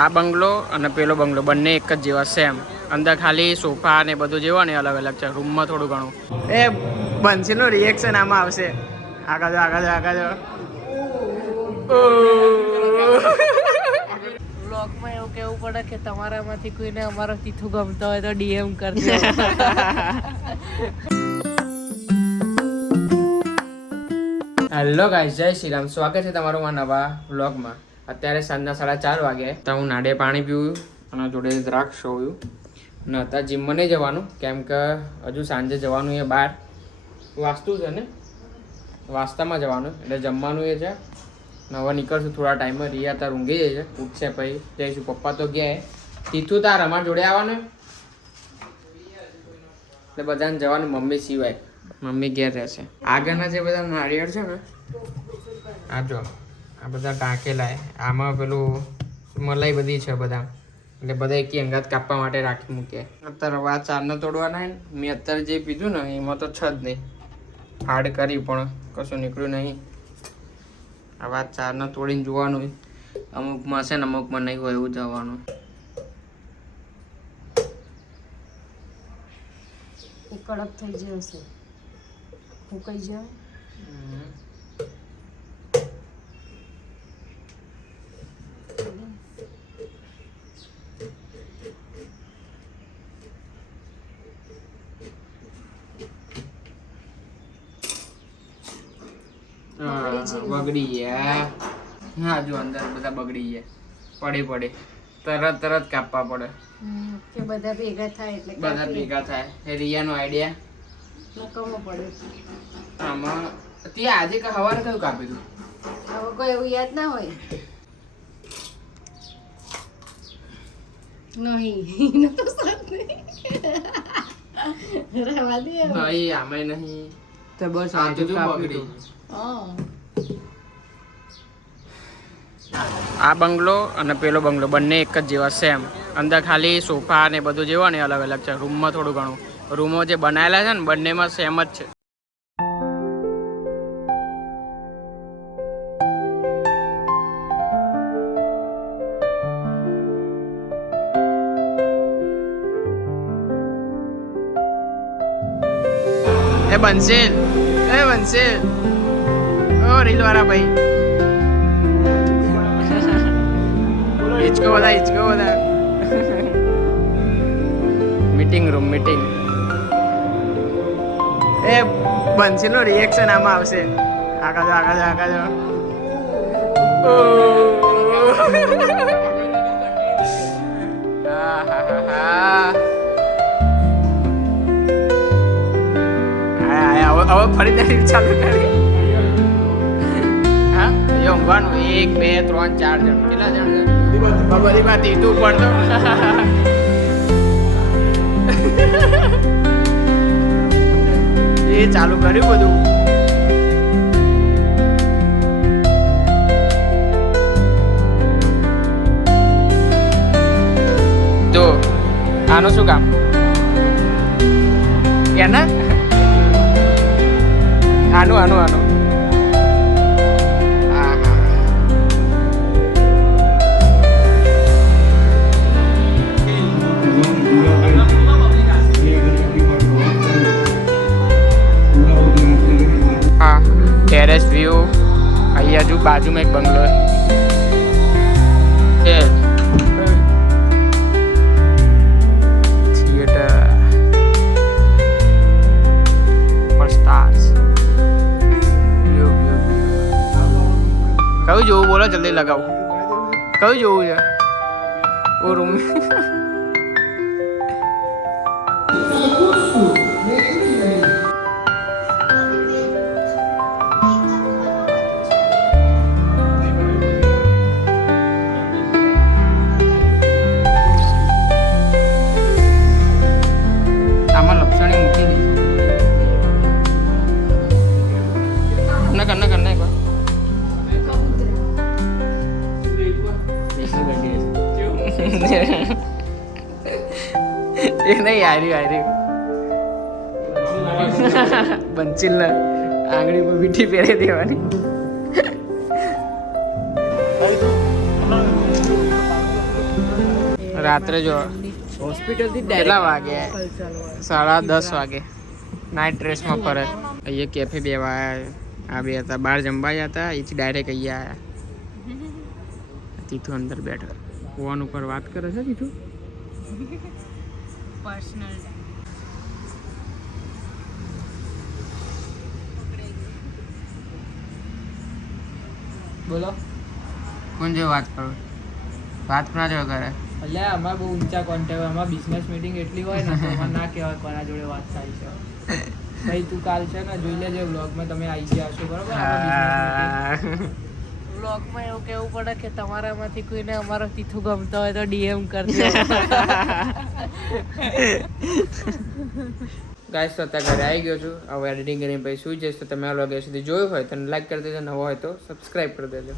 આ બંગલો અને પેલો બંગલો બંને એક જ જેવા સેમ. અંદર ખાલી સોફા ને બધું જેવો ને અલગ અલગ છે. રૂમમાં થોડું ઘણું એ બંસીનું રિએક્શન આમાં આવશે. આગળ બ્લોગમાં એવું કહેવું પડે કે તમારામાંથી કોઈને અમારો તીથું ગમતો હોય તો ડીએમ કરજો. હેલો ગાઈસ, જય શ્રી રામ. સ્વાગત છે તમારું મારા નવા વ્લોગમાં. અત્યારે સાંજના 4:30 વાગે તો હું નાડે પાણી પીવું અને જોડે દ્રાક્ષ હોયું અને અત્યારે જીમમાં નહીં જવાનું કેમ કે હજુ સાંજે જવાનું એ બહાર વાસ્તુ છે ને, વાસ્તામાં જવાનું એટલે જમવાનું એ છે. હવે નીકળશું થોડા ટાઈમમાં. રિયા તાર ઊંઘી જાય છે, ઉઠશે પછી જઈશું. પપ્પા તો ગયા તીથું તાર અમારા જોડે આવવાનું એટલે બધાને જવાનું, મમ્મી સિવાય. મમ્મી ઘેર રહેશે. આગળના જે બધા નારિયેળ છે ને, આ જો આ બધા ટાંકેલા, આમાં પેલું મલાઈ બધી છે બધા, એટલે બધા એકી અંગાત કાપવા માટે રાખી મૂકીએ. અત્યારે વાત ચારને તોડવાના ને, મેં અત્યારે જે પીધું ને એમાં તો છે જ નહીં. હાર્ડ કરી પણ કશું નીકળ્યું નહીં. આ વાત ચારને તોડીને જોવાનું, અમુકમાં છે ને અમુકમાં નહીં હોય એવું જવાનું. એ કડક થઈ જશે, ફૂંકાઈ જાય. બગડી ગયા. હા જો અંદર બધા બગડી ગયા. પડે તરત કાપવા પડે કે બધા ભેગા થાય એટલે બધા ભેગા થાય. એ રિયાનો આઈડિયા નકામો પડે. આમાં ત્યાં આજે હવારે કયું કાપી દઉં? હવે કોઈ એવું યાદ ના હોય. નહીં તો સાથ નહીં રહેવા દે. નહીં આમે નહીં તો બસ આ તો બગડી. આ બંગલો અને પેલો બંગલો બંને એક જ જેવા સેમ. અંદર ખાલી સોફા ને બધું જેવો ને અલગ અલગ છે. રૂમમાં થોડું ઘણું, રૂમો જે બનાવેલા છે ને બંનેમાં સેમ જ છે. બંસીલ ઓ રીલ વાળા ભાઈ, હિચકો બધા મીટિંગ એ બંસીલ નું રિએક્શન આમાં આવશે. આગળ હવે ફરી ચાલુ કરી. હા એ ઊંઘવાનું 1 2 3 4 જણ. કેટલા જણ છે? બધી વાત ઈટું પડતો. એ ચાલુ કર્યું બધું. જો આનું શું કામ એના આનું હા ટેરેસ વ્યૂ. અહીંયા જો બાજુમાં એક બંગલો છે. Theatre four stars. કયું જોવું બોલો, જલ્દી લગાવો. કયું જોવું છે? ઓ રૂમ આમાં લપસણી મૂકી દઈ. કરના એક વાર એ નહીં આર્યું બંચીલ ને આંગળીમાં વીંટી પહેરી દેવાની. રાત્રે જો હોસ્પિટલ થી કેટલા વાગે કલ્ચર 10:30 વાગે નાઇટ ડ્રેસમાં ફરે અહીંયા કેફે બેવા આ બે હતા બહાર જમવા ગયા હતા અહીંથી ડાયરેક્ટ અહીંયા આવ્યા તીથું અંદર બેઠો ફોન ઉપર વાત કરે છે તીથું પર્સનલ બોલો કોણ જો વાત કરો વાત કોના જો કરે એટલે અમારે બહુ ઊંચા કોન્ટેક્ટ અમારે બિઝનેસ મીટિંગ એટલી હોય ને તો અમારે ના કહેવાય કોના જોડે વાત થાય છે ભાઈ તું કાલ છે ને જોઈ લેજે વ્લોગમાં તમે આવી ગયા છો બરાબર વ્લોગમાં એવું કહેવું પડે કે તમારામાંથી કોઈને અમારો તીથું ગમતો હોય તો ડીએમ કરજો ગાઈસ તો અત્યારે ઘરે આવી ગયો છું હવે એડિટિંગ કરીને પછી સુઈ જઈશ તો તમે આ વ્લોગ સુધી જોયું હોય તો લાઈક કરી દેજો નવો હોય તો સબસ્ક્રાઈબ કરી દેજો